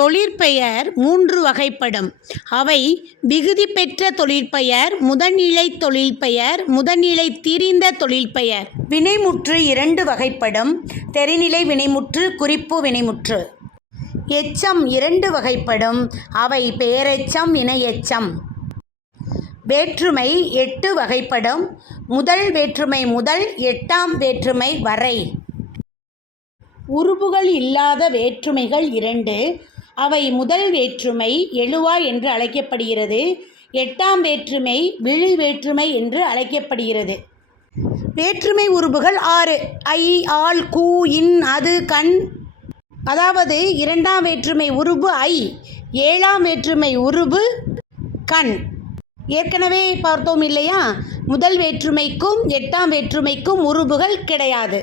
தொழிற்பெயர் 3 வகைப்படும். அவை விகுதி பெற்ற தொழிற்பெயர், முதல்நிலை தொழிற்பெயர், முதல்நிலை திரிந்த தொழிற்பெயர். வினைமுற்று 2 வகைப்படும். தெரிநிலை வினைமுற்று, குறிப்பு வினைமுற்று. எச்சம் 2 வகைப்படும். அவை பெயரெச்சம், வினையெச்சம். வேற்றுமை 8 வகைப்படும். முதல் வேற்றுமை முதல் 8ஆம் வேற்றுமை வரை. உருபுகள் இல்லாத வேற்றுமைகள் 2. அவை முதல் வேற்றுமை எழுவாய் என்று அழைக்கப்படுகிறது. 8ஆம் வேற்றுமை விழி வேற்றுமை என்று அழைக்கப்படுகிறது. வேற்றுமை உருபுகள் 6. ஐ, ஆல், கூ, இன், அது, கண். அதாவது 2ஆம் வேற்றுமை உருபு ஐ, 7ஆம் வேற்றுமை உருபு கண். ஏற்கனவே பார்த்தோம் இல்லையா? முதல் வேற்றுமைக்கும் 8ஆம் வேற்றுமைக்கும் உருபுகள் கிடையாது.